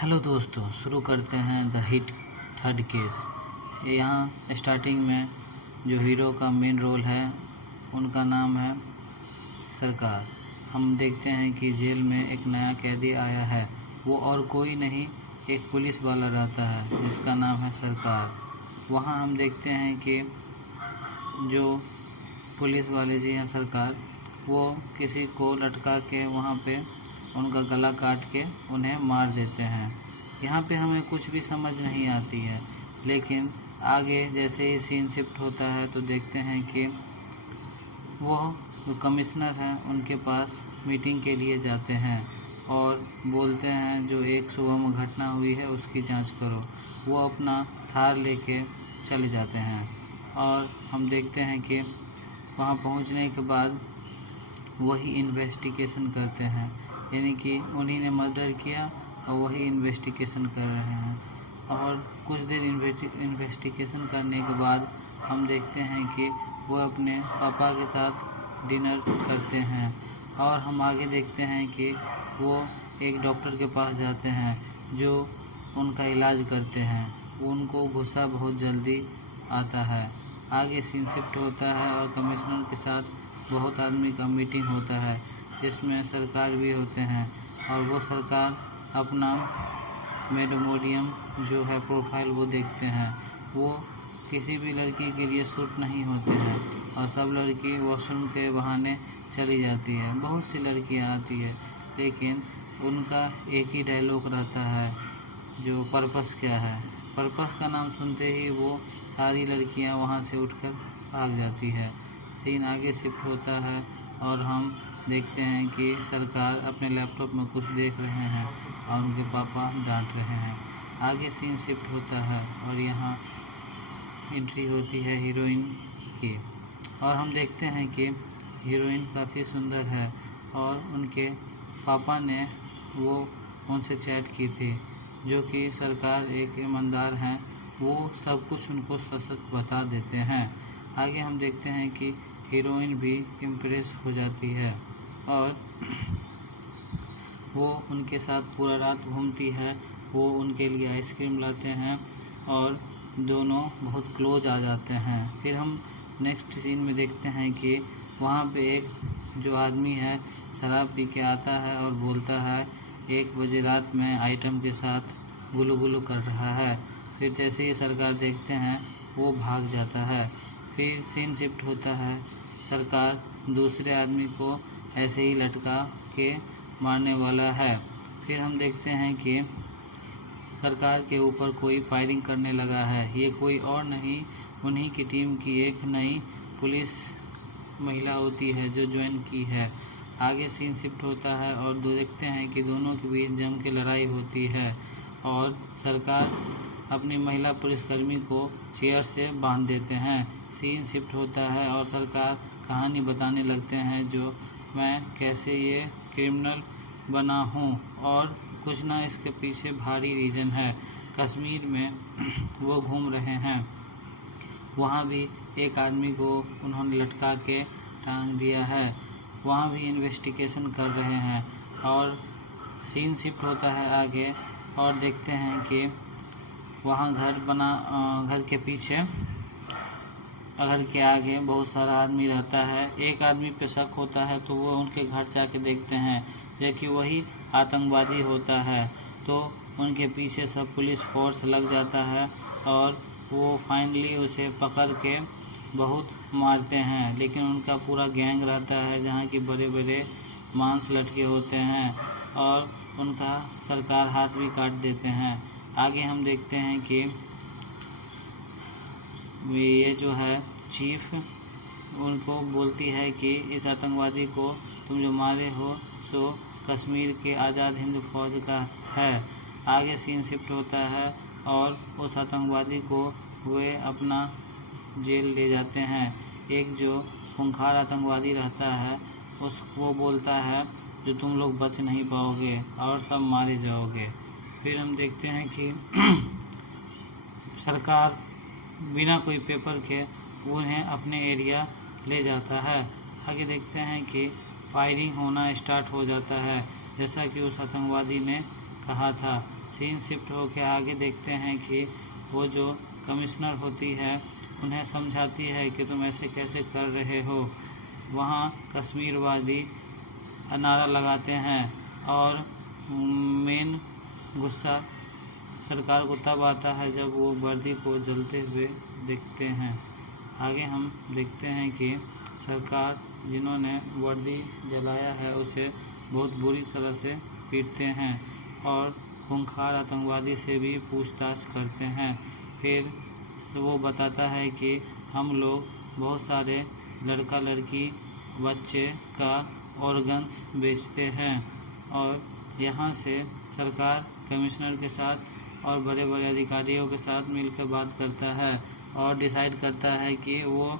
Hello दोस्तों, शुरू करते हैं द हिट थर्ड केस। यहाँ स्टार्टिंग में जो हीरो का मेन रोल है उनका नाम है सरकार। हम देखते हैं कि जेल में एक नया कैदी आया है। वो और कोई नहीं, एक पुलिस वाला रहता है जिसका नाम है सरकार। वहाँ हम देखते हैं कि जो पुलिस वाले जी हैं सरकार, वो किसी को लटका के वहाँ पे उनका गला काट के उन्हें मार देते हैं। यहाँ पे हमें कुछ भी समझ नहीं आती है, लेकिन आगे जैसे ही सीन शिफ्ट होता है तो देखते हैं कि वो जो कमिश्नर हैं उनके पास मीटिंग के लिए जाते हैं और बोलते हैं जो एक सुबह में घटना हुई है उसकी जांच करो। वो अपना थार लेके चले जाते हैं और हम देखते हैं कि वहाँ पहुँचने के बाद वही इन्वेस्टिगेशन करते हैं, यानी कि उन्हीं ने मर्डर किया और वही इन्वेस्टिगेशन कर रहे हैं। और कुछ देर इन्वेस्टिगेशन करने के बाद हम देखते हैं कि वो अपने पापा के साथ डिनर करते हैं और हम आगे देखते हैं कि वो एक डॉक्टर के पास जाते हैं जो उनका इलाज करते हैं। उनको गुस्सा बहुत जल्दी आता है। आगे सीन शिफ्ट होता है और कमिश्नर के साथ बहुत आदमी का मीटिंग होता है जिसमें सरकार भी होते हैं और वो सरकार अपना मेडोमोडियम जो है प्रोफाइल वो देखते हैं। वो किसी भी लड़की के लिए सूट नहीं होते हैं और सब लड़की वॉशरूम के बहाने चली जाती है। बहुत सी लड़कियां आती है, लेकिन उनका एक ही डायलॉग रहता है जो पर्पस क्या है। पर्पस का नाम सुनते ही वो सारी लड़कियां वहां से उठकर भाग जाती है। सीन आगे शिफ्ट होता है और हम देखते हैं कि सरकार अपने लैपटॉप में कुछ देख रहे हैं और उनके पापा डांट रहे हैं। आगे सीन शिफ्ट होता है और यहाँ एंट्री होती है हीरोइन की और हम देखते हैं कि हीरोइन काफ़ी सुंदर है और उनके पापा ने वो उनसे चैट की थी। जो कि सरकार एक ईमानदार हैं, वो सब कुछ उनको सच बता देते हैं। आगे हम देखते हैं कि हीरोइन भी इम्प्रेस हो जाती है और वो उनके साथ पूरा रात घूमती है। वो उनके लिए आइसक्रीम लाते हैं और दोनों बहुत क्लोज आ जाते हैं। फिर हम नेक्स्ट सीन में देखते हैं कि वहाँ पे एक जो आदमी है शराब पी के आता है और बोलता है 1 बजे रात में आइटम के साथ गुलू गुलू कर रहा है। फिर जैसे ही सरकार देखते हैं वो भाग जाता है। फिर सीन शिफ्ट होता है, सरकार दूसरे आदमी को ऐसे ही लटका के मारने वाला है। फिर हम देखते हैं कि सरकार के ऊपर कोई फायरिंग करने लगा है। ये कोई और नहीं, उन्हीं की टीम की एक नई पुलिस महिला होती है जो ज्वाइन की है। आगे सीन शिफ्ट होता है और देखते हैं कि दोनों के बीच जम के लड़ाई होती है और सरकार अपनी महिला पुलिसकर्मी को चेयर से बांध देते हैं। सीन शिफ्ट होता है और सरकार कहानी बताने लगते हैं जो मैं कैसे ये क्रिमिनल बना हूँ और कुछ ना इसके पीछे भारी रीज़न है। कश्मीर में वो घूम रहे हैं, वहाँ भी एक आदमी को उन्होंने लटका के टांग दिया है। वहाँ भी इन्वेस्टिगेशन कर रहे हैं और सीन शिफ्ट होता है आगे और देखते हैं कि वहाँ घर के पीछे घर के आगे बहुत सारा आदमी रहता है। एक आदमी पे शक होता है तो वो उनके घर जाके देखते हैं जबकि वही आतंकवादी होता है। तो उनके पीछे सब पुलिस फोर्स लग जाता है और वो फाइनली उसे पकड़ के बहुत मारते हैं। लेकिन उनका पूरा गैंग रहता है जहाँ की बड़े बड़े मांस लटके होते हैं और उनका सरकार हाथ भी काट देते हैं। आगे हम देखते हैं कि ये जो है चीफ उनको बोलती है कि इस आतंकवादी को तुम जो मारे हो सो कश्मीर के आज़ाद हिंद फौज का है। आगे सीन शिफ्ट होता है और उस आतंकवादी को वे अपना जेल ले जाते हैं। एक जो खूंखार आतंकवादी रहता है वो बोलता है जो तुम लोग बच नहीं पाओगे और सब मारे जाओगे। फिर हम देखते हैं कि सरकार बिना कोई पेपर के उन्हें अपने एरिया ले जाता है। आगे देखते हैं कि फायरिंग होना स्टार्ट हो जाता है जैसा कि उस आतंकवादी ने कहा था सीन शिफ्ट होकर आगे देखते हैं कि वो जो कमिश्नर होती है उन्हें समझाती है कि तुम ऐसे कैसे कर रहे हो। वहाँ कश्मीरवादी नारा लगाते हैं और मेन गुस्सा सरकार को तब आता है जब वो वर्दी को जलते हुए देखते हैं। आगे हम देखते हैं कि सरकार जिन्होंने वर्दी जलाया है उसे बहुत बुरी तरह से पीटते हैं और खूंखार आतंकवादी से भी पूछताछ करते हैं। फिर वो बताता है कि हम लोग बहुत सारे लड़का लड़की बच्चे का ऑर्गन्स बेचते हैं। और यहाँ से सरकार कमिश्नर के साथ और बड़े बड़े अधिकारियों के साथ मिलकर बात करता है और डिसाइड करता है कि वो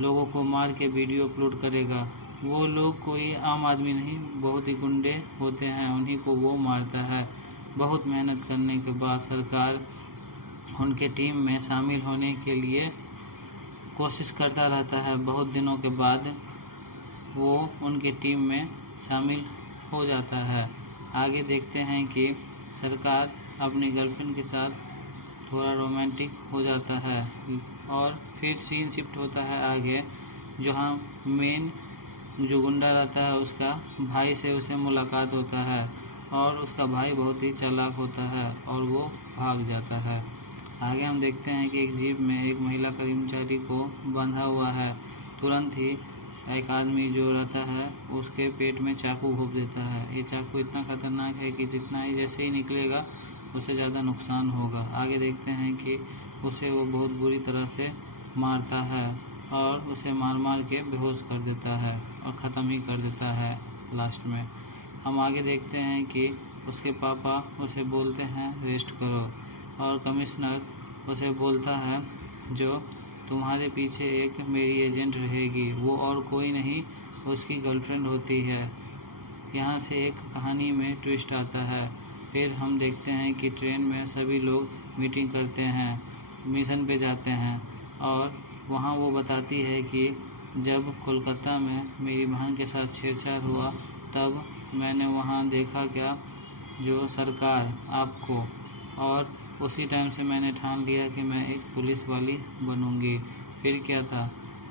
लोगों को मार के वीडियो अपलोड करेगा। वो लोग कोई आम आदमी नहीं, बहुत ही गुंडे होते हैं, उन्हीं को वो मारता है। बहुत मेहनत करने के बाद सरकार उनके टीम में शामिल होने के लिए कोशिश करता रहता है। बहुत दिनों के बाद वो उनकी टीम में शामिल हो जाता है। आगे देखते हैं कि सरकार अपनी गर्लफ्रेंड के साथ थोड़ा रोमांटिक हो जाता है और फिर सीन शिफ्ट होता है आगे, जहाँ मेन जो गुंडा रहता है उसका भाई से उसे मुलाकात होता है और उसका भाई बहुत ही चालाक होता है और वो भाग जाता है। आगे हम देखते हैं कि एक जीप में एक महिला कर्मचारी को बंधा हुआ है। तुरंत ही एक आदमी जो रहता है उसके पेट में चाकू घोंप देता है। ये चाकू इतना खतरनाक है कि जितना ही जैसे ही निकलेगा उससे ज़्यादा नुकसान होगा। आगे देखते हैं कि उसे वो बहुत बुरी तरह से मारता है और उसे मार मार के बेहोश कर देता है और ख़त्म ही कर देता है। लास्ट में हम आगे देखते हैं कि उसके पापा उसे बोलते हैं रेस्ट करो और कमिश्नर उसे बोलता है जो तुम्हारे पीछे एक मेरी एजेंट रहेगी, वो और कोई नहीं उसकी गर्लफ्रेंड होती है। यहाँ से एक कहानी में ट्विस्ट आता है। फिर हम देखते हैं कि ट्रेन में सभी लोग मीटिंग करते हैं, मिशन पे जाते हैं और वहाँ वो बताती है कि जब कोलकाता में मेरी बहन के साथ छेड़छाड़ हुआ तब मैंने वहाँ देखा क्या जो सरकार आपको, और उसी टाइम से मैंने ठान लिया कि मैं एक पुलिस वाली बनूंगी। फिर क्या था,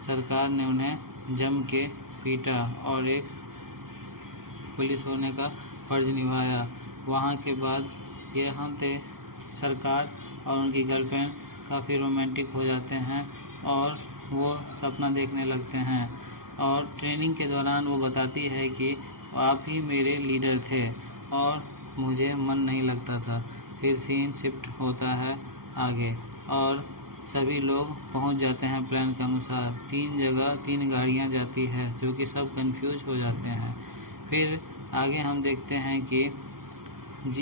सरकार ने उन्हें जम के पीटा और एक पुलिस होने का फर्ज निभाया। वहाँ के बाद यहाँ पे सरकार और उनकी गर्लफ्रेंड काफ़ी रोमांटिक हो जाते हैं और वो सपना देखने लगते हैं और ट्रेनिंग के दौरान वो बताती है कि आप ही मेरे लीडर थे और मुझे मन नहीं लगता था। फिर सीन शिफ्ट होता है आगे और सभी लोग पहुंच जाते हैं प्लान के अनुसार। 3 जगह 3 गाड़ियां जाती है जो कि सब कंफ्यूज हो जाते हैं। फिर आगे हम देखते हैं कि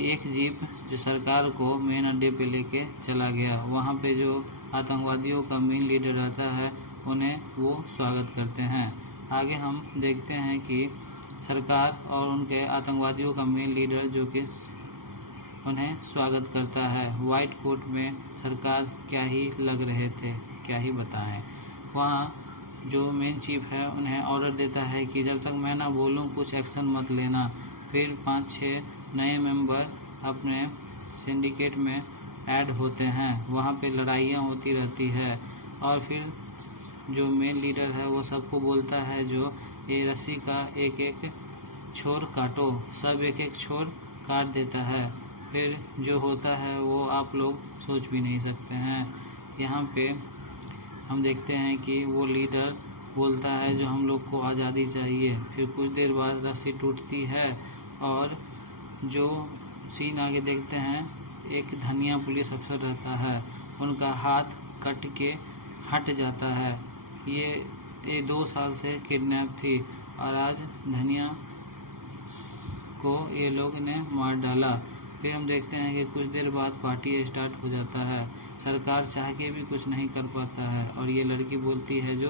एक जीप जो सरकार को मेन अड्डे पे लेके चला गया। वहाँ पे जो आतंकवादियों का मेन लीडर रहता है उन्हें वो स्वागत करते हैं। आगे हम देखते हैं कि सरकार और उनके आतंकवादियों का मेन लीडर जो कि उन्हें स्वागत करता है। वाइट कोट में सरकार क्या ही लग रहे थे, क्या ही बताएं। वहाँ जो मेन चीफ है उन्हें ऑर्डर देता है कि जब तक मैं ना बोलूँ कुछ एक्शन मत लेना। फिर 5-6 नए मेंबर अपने सिंडिकेट में ऐड होते हैं। वहाँ पे लड़ाइयाँ होती रहती है और फिर जो मेन लीडर है वो सबको बोलता है जो ये रस्सी का एक एक छोर काटो, सब एक एक छोर काट देता है। फिर जो होता है वो आप लोग सोच भी नहीं सकते हैं। यहाँ पे हम देखते हैं कि वो लीडर बोलता है जो हम लोग को आज़ादी चाहिए। फिर कुछ देर बाद रस्सी टूटती है और जो सीन आगे देखते हैं, एक धनिया पुलिस अफसर रहता है, उनका हाथ कट के हट जाता है। ये 2 साल से किडनैप थी और आज धनिया को ये लोग ने मार डाला। फिर हम देखते हैं कि कुछ देर बाद पार्टी स्टार्ट हो जाता है। सरकार चाह के भी कुछ नहीं कर पाता है और ये लड़की बोलती है जो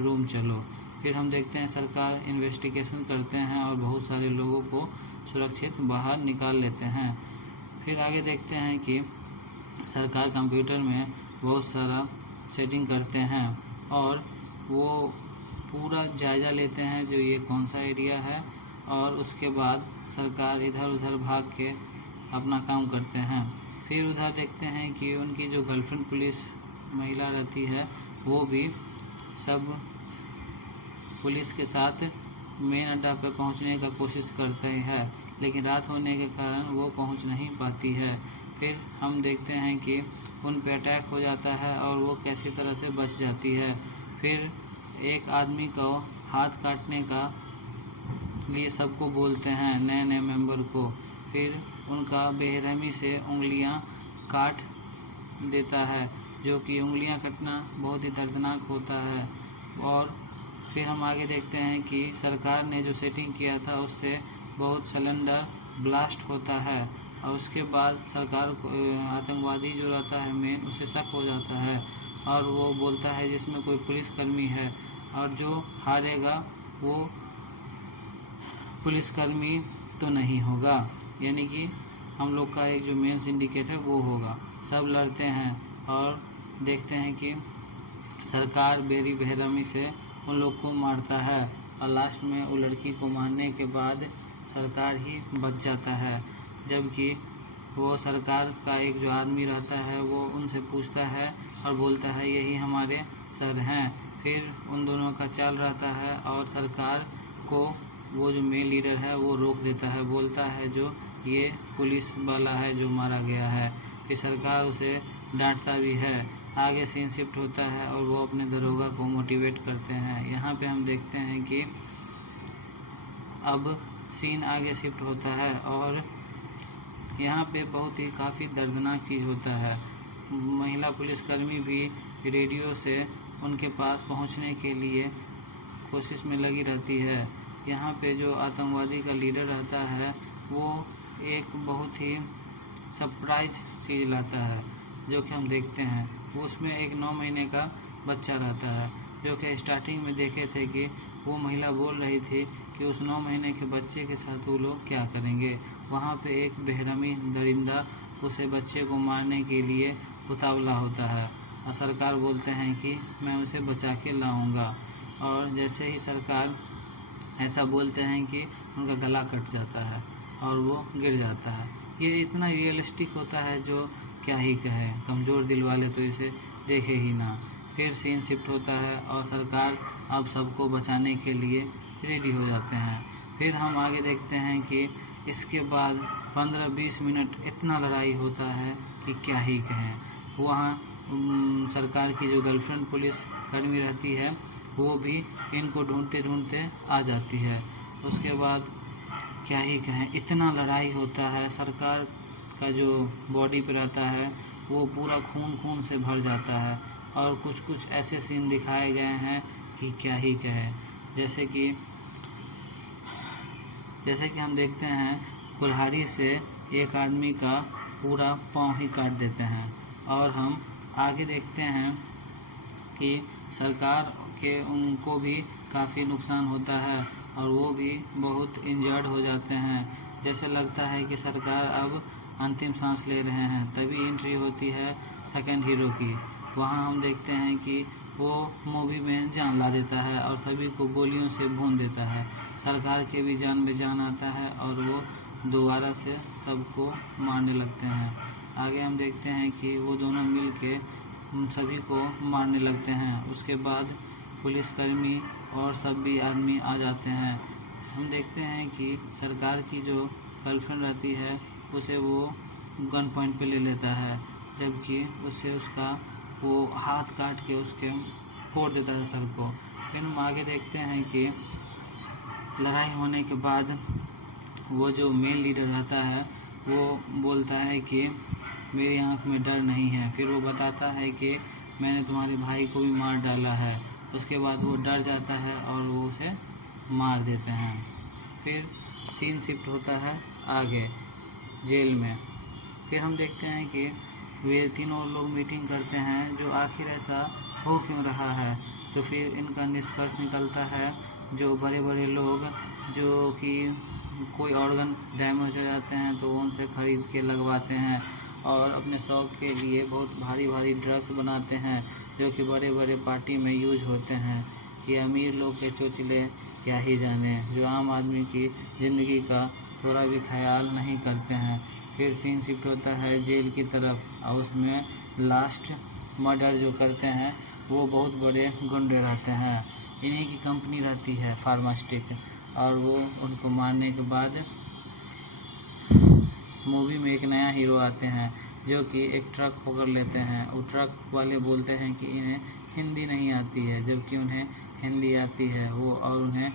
रूम चलो। फिर हम देखते हैं सरकार इन्वेस्टिगेशन करते हैं और बहुत सारे लोगों को सुरक्षित बाहर निकाल लेते हैं। फिर आगे देखते हैं कि सरकार कंप्यूटर में बहुत सारा सेटिंग करते हैं और वो पूरा जायज़ा लेते हैं जो ये कौन सा एरिया है और उसके बाद सरकार इधर उधर भाग के अपना काम करते हैं। फिर उधर देखते हैं कि उनकी जो गर्लफ्रेंड पुलिस महिला रहती है वो भी सब पुलिस के साथ मेन अड्डा पर पहुंचने का कोशिश करते हैं, लेकिन रात होने के कारण वो पहुंच नहीं पाती है। फिर हम देखते हैं कि उन पे अटैक हो जाता है और वो कैसी तरह से बच जाती है। फिर एक आदमी को हाथ काटने का लिए सबको बोलते हैं, नए नए मेंबर को। फिर उनका बेरहमी से उंगलियां काट देता है, जो कि उंगलियां कटना बहुत ही दर्दनाक होता है। और फिर हम आगे देखते हैं कि सरकार ने जो सेटिंग किया था उससे बहुत सिलेंडर ब्लास्ट होता है और उसके बाद सरकार को आतंकवादी जो रहता है मेन उसे शक हो जाता है और वो बोलता है जिसमें कोई पुलिसकर्मी है और जो हारेगा वो पुलिसकर्मी तो नहीं होगा, यानी कि हम लोग का एक जो मेन सिंडिकेट है वो होगा। सब लड़ते हैं और देखते हैं कि सरकार बेरी बेरहमी से उन लोग को मारता है और लास्ट में वो लड़की को मारने के बाद सरकार ही बच जाता है। जबकि वो सरकार का एक जो आदमी रहता है वो उनसे पूछता है और बोलता है यही हमारे सर हैं। फिर उन दोनों का चाल रहता है और सरकार को वो जो मेन लीडर है वो रोक देता है, बोलता है जो ये पुलिस वाला है जो मारा गया है। फिर सरकार उसे डांटता भी है। आगे सीन शिफ्ट होता है और वो अपने दरोगा को मोटिवेट करते हैं। यहाँ पे हम देखते हैं कि अब सीन आगे शिफ्ट होता है और यहाँ पे बहुत ही काफ़ी दर्दनाक चीज़ होता है। महिला पुलिसकर्मी भी रेडियो से उनके पास पहुँचने के लिए कोशिश में लगी रहती है। यहाँ पे जो आतंकवादी का लीडर रहता है वो एक बहुत ही सरप्राइज चीज़ लाता है जो कि हम देखते हैं। उसमें एक 9 महीने का बच्चा रहता है जो कि स्टार्टिंग में देखे थे कि वो महिला बोल रही थी कि उस 9 महीने के बच्चे के साथ वो लोग क्या करेंगे। वहाँ पे एक बेरहमी दरिंदा उसे बच्चे को मारने के लिए उतावला होता है और सरकार बोलते हैं कि मैं उसे बचा के लाऊंगा। और जैसे ही सरकार ऐसा बोलते हैं कि उनका गला कट जाता है और वो गिर जाता है। ये इतना रियलिस्टिक होता है जो क्या ही कहें, कमज़ोर दिल वाले तो इसे देखे ही ना। फिर सीन शिफ्ट होता है और सरकार अब सबको बचाने के लिए रेडी हो जाते हैं। फिर हम आगे देखते हैं कि इसके बाद 15-20 मिनट इतना लड़ाई होता है कि क्या ही कहें। वहाँ सरकार की जो गर्लफ्रेंड पुलिस कर्मी रहती है वो भी इनको ढूंढते ढूंढते आ जाती है। उसके बाद क्या ही कहें, इतना लड़ाई होता है। सरकार का जो बॉडी पे रहता है वो पूरा खून खून से भर जाता है और कुछ कुछ ऐसे सीन दिखाए गए हैं कि क्या ही कहें। जैसे कि हम देखते हैं कुल्हाड़ी से एक आदमी का पूरा पाँव ही काट देते हैं। और हम आगे देखते हैं कि सरकार के उनको भी काफ़ी नुकसान होता है और वो भी बहुत इंजर्ड हो जाते हैं। जैसे लगता है कि सरकार अब अंतिम सांस ले रहे हैं, तभी एंट्री होती है सेकंड हीरो की। वहाँ हम देखते हैं कि वो मूवी में जान ला देता है और सभी को गोलियों से भून देता है। सरकार के भी जान में जान आता है और वो दोबारा से सबको मारने लगते हैं। आगे हम देखते हैं कि वो दोनों मिल के सभी को मारने लगते हैं। उसके बाद पुलिसकर्मी और सब भी आदमी आ जाते हैं। हम देखते हैं कि सरकार की जो गर्लफ्रेंड रहती है उसे वो गन पॉइंट पे ले लेता है, जबकि उसे उसका वो हाथ काट के उसके फोड़ देता है सर को। फिर हम आगे देखते हैं कि लड़ाई होने के बाद वो जो मेन लीडर रहता है वो बोलता है कि मेरी आंख में डर नहीं है। फिर वो बताता है कि मैंने तुम्हारे भाई को भी मार डाला है। उसके बाद वो डर जाता है और वो उसे मार देते हैं। फिर सीन शिफ्ट होता है आगे जेल में। फिर हम देखते हैं कि वे तीनों लोग मीटिंग करते हैं जो आखिर ऐसा हो क्यों रहा है। तो फिर इनका निष्कर्ष निकलता है जो बड़े बड़े लोग जो कि कोई ऑर्गन डैमेज हो जाते हैं तो उनसे ख़रीद के लगवाते हैं और अपने शौक़ के लिए बहुत भारी भारी ड्रग्स बनाते हैं जो कि बड़े बड़े पार्टी में यूज होते हैं। ये अमीर लोग के चोचले क्या ही जाने, जो आम आदमी की ज़िंदगी का थोड़ा भी ख्याल नहीं करते हैं। फिर सीन शिफ्ट होता है जेल की तरफ और उसमें लास्ट मर्डर जो करते हैं वो बहुत बड़े गुंडे रहते हैं। इन्हीं की कंपनी रहती है फार्मास्टिक, और वो उनको मारने के बाद मूवी में एक नया हीरो आते हैं जो कि एक ट्रक पकड़ लेते हैं। वो ट्रक वाले बोलते हैं कि इन्हें हिंदी नहीं आती है, जबकि उन्हें हिंदी आती है। वो और उन्हें